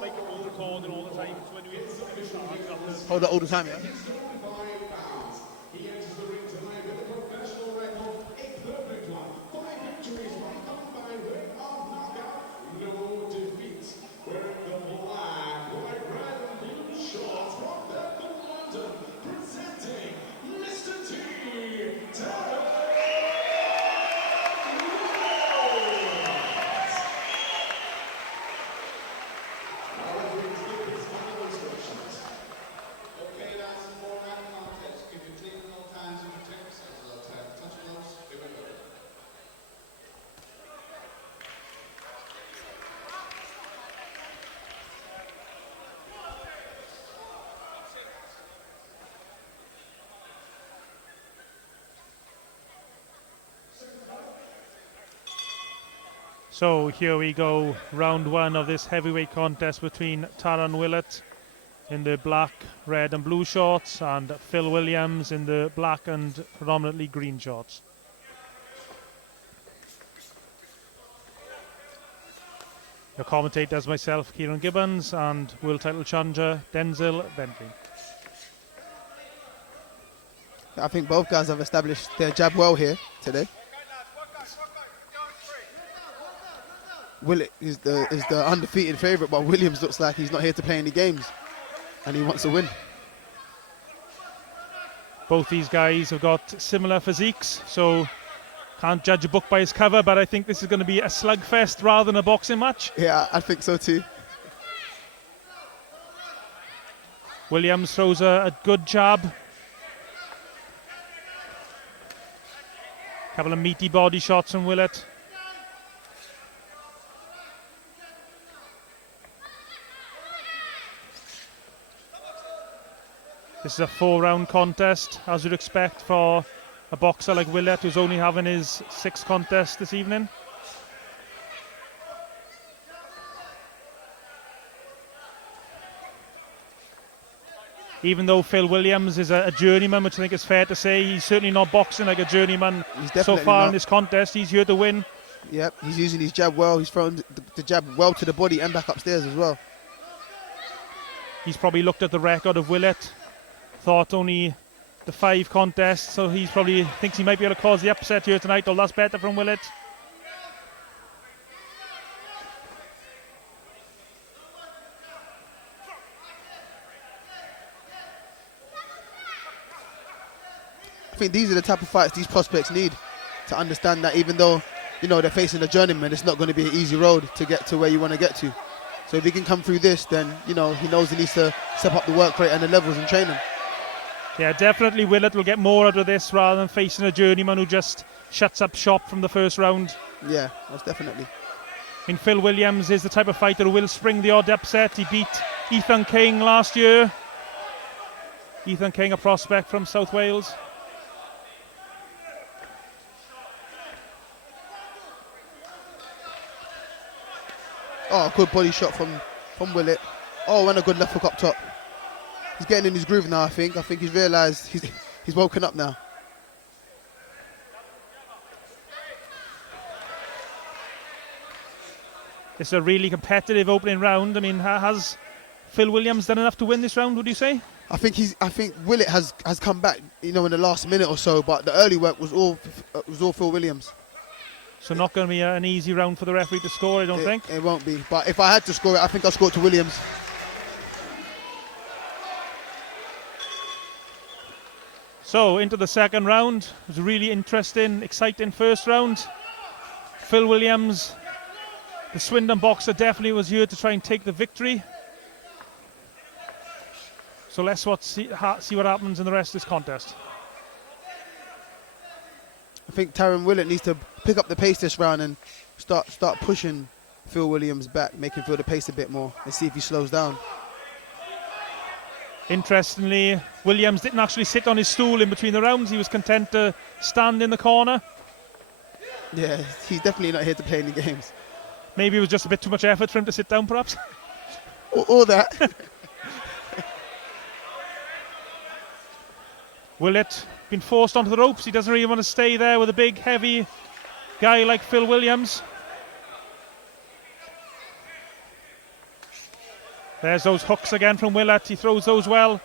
Like all recording all the time, so when you Hold that all the time, yeah? So here we go, round one of this heavyweight contest between Taran Willet in the black, red and blue shorts and Phil Williams in the black and predominantly green shorts. Your commentators myself, Ciaran Gibbons, and world title challenger Denzel Bentley. I think both guys have established their jab well here today. Willet is the undefeated favourite, but Williams looks like he's not here to play any games, and he wants to win. Both these guys have got similar physiques, so can't judge a book by its cover, but I think this is going to be a slugfest rather than a boxing match. Yeah, I think so too. Williams throws a good jab. Couple of meaty body shots from Willet. This is a 4-round contest, as you'd expect for a boxer like Willet, who's only having his 6th contest this evening. Even though Phil Williams is a journeyman, which I think is fair to say, he's certainly not boxing like a journeyman so far in this contest. He's here to win. Yep, he's using his jab well. He's throwing the jab well to the body and back upstairs as well. He's probably looked at the record of Willet, thought only the 5 contests, so he probably thinks he might be able to cause the upset here tonight. Oh, that's better from Willet. I think these are the type of fights these prospects need to understand that even though, you know, they're facing a journeyman, it's not going to be an easy road to get to where you want to get to. So if he can come through this, then, you know, he knows he needs to step up the work rate and the levels in training. Yeah, definitely Willet will get more out of this rather than facing a journeyman who just shuts up shop from the first round. Yeah, most definitely. I mean, Phil Williams is the type of fighter who will spring the odd upset. He beat Ethan King last year. Ethan King, a prospect from South Wales. Oh, good body shot from Willet. Oh, and a good left hook up top. He's getting in his groove now, I think. I think he's realised he's woken up now. It's a really competitive opening round. I mean, has Phil Williams done enough to win this round, would you say? I think Willet has come back, you know, in the last minute or so, but the early work was all Phil Williams. So not going to be an easy round for the referee to score, I don't think. It won't be. But if I had to score it, I think I'll score it to Williams. So into the second round. It was a really interesting, exciting first round. Phil Williams, the Swindon boxer, definitely was here to try and take the victory. So let's see what happens in the rest of this contest. I think Taran Willet needs to pick up the pace this round and start pushing Phil Williams back, make him feel the pace a bit more and see if he slows down. Interestingly, Williams didn't actually sit on his stool in between the rounds. He was content to stand in the corner. Yeah, he's definitely not here to play any games. Maybe it was just a bit too much effort for him to sit down, perhaps. Or that. Willet been forced onto the ropes. He doesn't really want to stay there with a big, heavy guy like Phil Williams. There's those hooks again from Willet. He throws those well.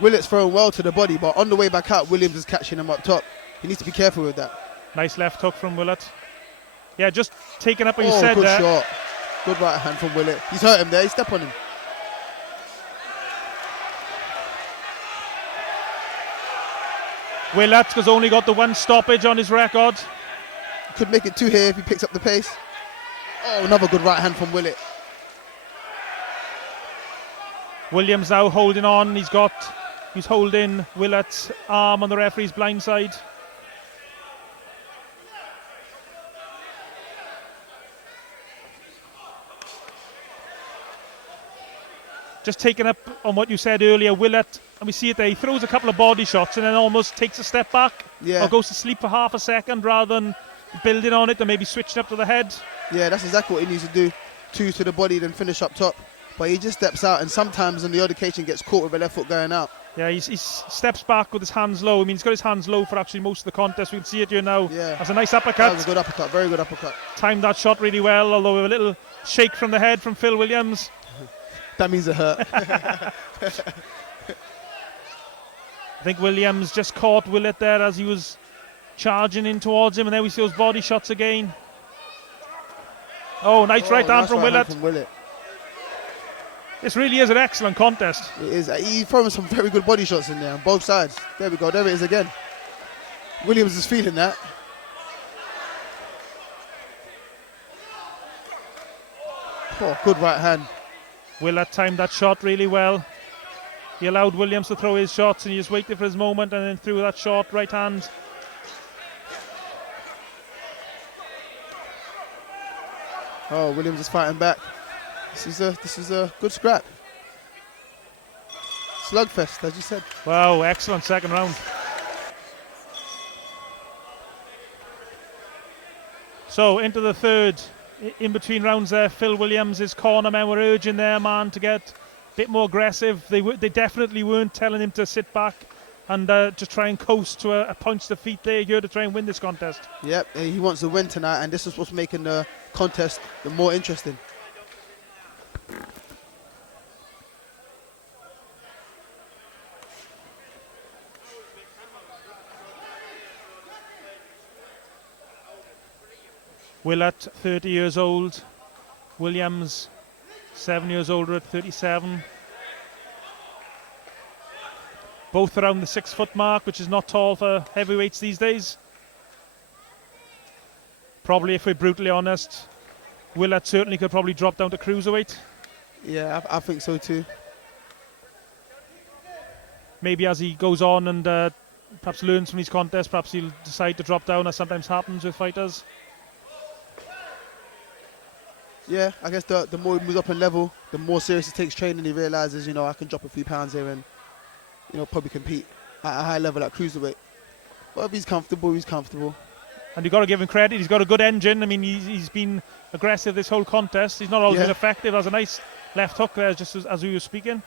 Willet's throwing well to the body, but on the way back out, Williams is catching him up top. He needs to be careful with that. Nice left hook from Willet. Yeah, just taking up what you said good there. shot. Good right hand from Willet. He's hurt him there. He stepped on him. Willet has only got the one stoppage on his record. Could make it 2 here if he picks up the pace. Oh, another good right hand from Willet. Williams now holding on. He's holding Willet's arm on the referee's blind side. Just taking up on what you said earlier, Willet, and we see it there, he throws a couple of body shots and then almost takes a step back, or goes to sleep for half a second rather than building on it and maybe switching up to the head. Yeah, that's exactly what he needs to do. 2 to the body, then finish up top. But he just steps out and sometimes on the odd occasion gets caught with a left foot going out. Yeah, he steps back with his hands low. I mean, he's got his hands low for actually most of the contest. We can see it here now. Yeah. That's a nice uppercut. That was a good uppercut, very good uppercut. Timed that shot really well, although with a little shake from the head from Phil Williams. That means it hurt. I think Williams just caught Willet there as he was charging in towards him, and then we see those body shots again. Oh, nice right hand from Willet. This really is an excellent contest. It is. He's throwing some very good body shots in there on both sides. There we go. There it is again. Williams is feeling that. Oh, good right hand. Willet timed that shot really well. He allowed Williams to throw his shots and he just waited for his moment and then threw that short right hand. Oh, Williams is fighting back. This is a good scrap. Slugfest, as you said. Wow, excellent second round. So into the third. In between rounds there, Phil Williams, his corner men were urging their man to get a bit more aggressive. They definitely weren't telling him to sit back and just try and coast to a punch defeat there here to try and win this contest. Yep, he wants to win tonight, and this is what's making the contest the more interesting. Willet, 30 years old. Williams, 7 years older at 37. Both around the 6 foot mark, which is not tall for heavyweights these days. Probably, if we're brutally honest, Willet certainly could probably drop down to cruiserweight. Yeah, I think so too. Maybe as he goes on and perhaps learns from his contest, perhaps he'll decide to drop down, as sometimes happens with fighters. Yeah, I guess the more he moves up in level, the more serious he takes training. He realises, I can drop a few pounds here and, probably compete at a high level at cruiserweight. But if he's comfortable, he's comfortable. And you've got to give him credit. He's got a good engine. I mean, he's been aggressive this whole contest. He's not always been effective. There's a nice left hook there, just as we were speaking.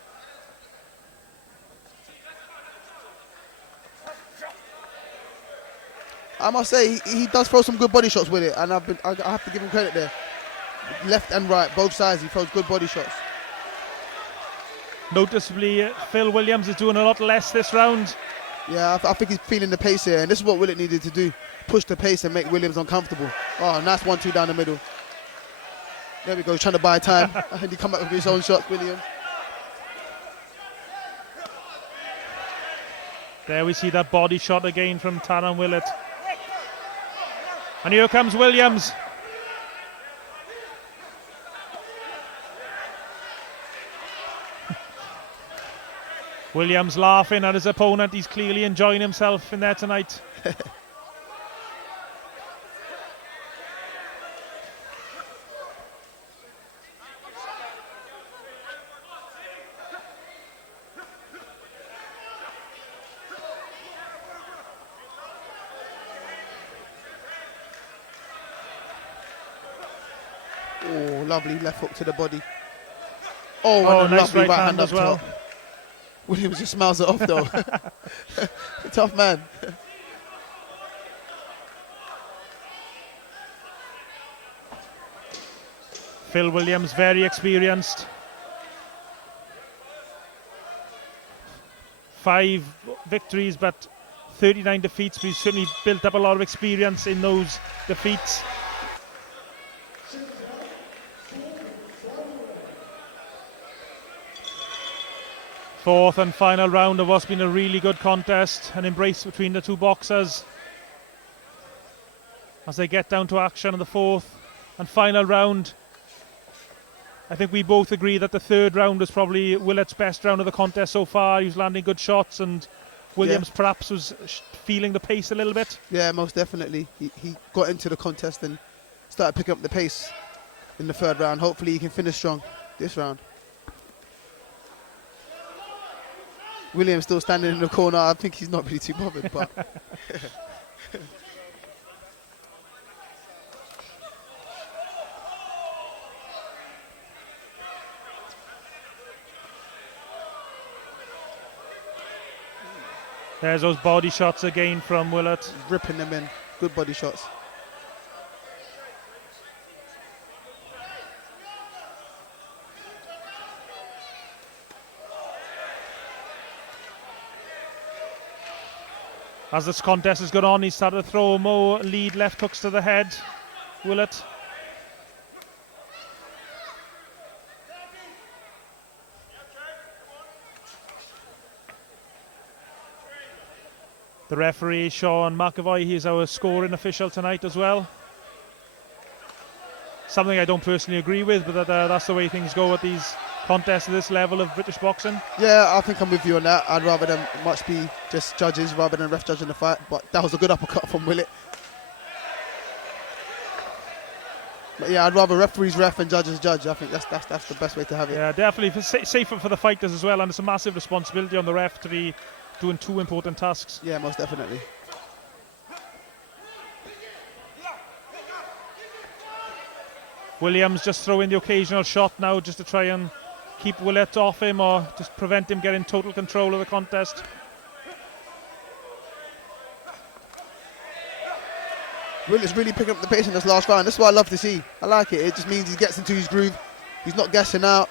I must say, he does throw some good body shots with it, and I have to give him credit there. Left and right, both sides, he throws good body shots. Noticeably, Phil Williams is doing a lot less this round. Yeah, I think he's feeling the pace here, and this is what Willet needed to do. Push the pace and make Williams uncomfortable. Oh, nice 1-2 down the middle. There we go, he's trying to buy time. And he come back with his own shots, Williams. There we see that body shot again from Taran Willet. And here comes Williams. Williams laughing at his opponent. He's clearly enjoying himself in there tonight. Oh, lovely left hook to the body. Oh, and a nice lovely right hand as well. Top. Williams just smiles it off though. Tough man. Phil Williams, very experienced. 5 victories, but 39 defeats. But he's certainly built up a lot of experience in those defeats. Fourth and final round of what's been a really good contest, an embrace between the two boxers as they get down to action in the fourth and final round. I think we both agree that the third round was probably Willet's best round of the contest so far. He was landing good shots, and Williams perhaps was feeling the pace a little bit. Yeah, most definitely. He got into the contest and started picking up the pace in the third round. Hopefully he can finish strong this round. Williams still standing in the corner. I think he's not really too bothered, but there's those body shots again from Willet. he's ripping them in. Good body shots. As this contest has gone on, he's started to throw more lead left hooks to the head, Willet. The referee, Sean McAvoy, he's our scoring official tonight as well. Something I don't personally agree with, but that's the way things go at these contests at this level of British boxing. Yeah, I think I'm with you on that. I'd rather them much be just judges rather than ref judging the fight. But that was a good uppercut from Willet. But yeah, I'd rather referees ref and judges judge. I think that's the best way to have it. Yeah, definitely safer for the fighters as well, and it's a massive responsibility on the ref to be doing 2 important tasks. Yeah, most definitely. Williams just throwing the occasional shot now just to try and keep Willet off him or just prevent him getting total control of the contest. Willet's really picking up the pace in this last round. That's what I love to see. I like it. It just means he gets into his groove. He's not gassing out.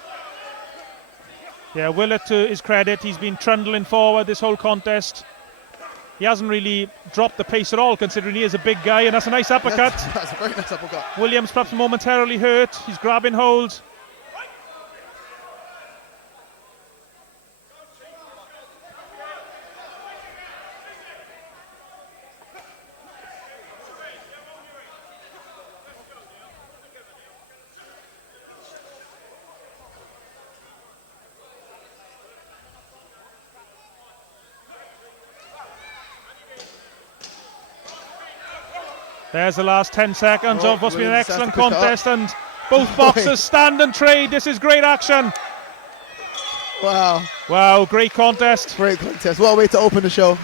Yeah, Willet, to his credit, he's been trundling forward this whole contest. He hasn't really dropped the pace at all, considering he is a big guy, and that's a nice uppercut. That's a very nice uppercut. Williams perhaps momentarily hurt. He's grabbing hold. There's the last 10 seconds of what's been an excellent contest, and both boxers stand and trade. This is great action. Wow. Wow, great contest. Great contest. What a way to open the show.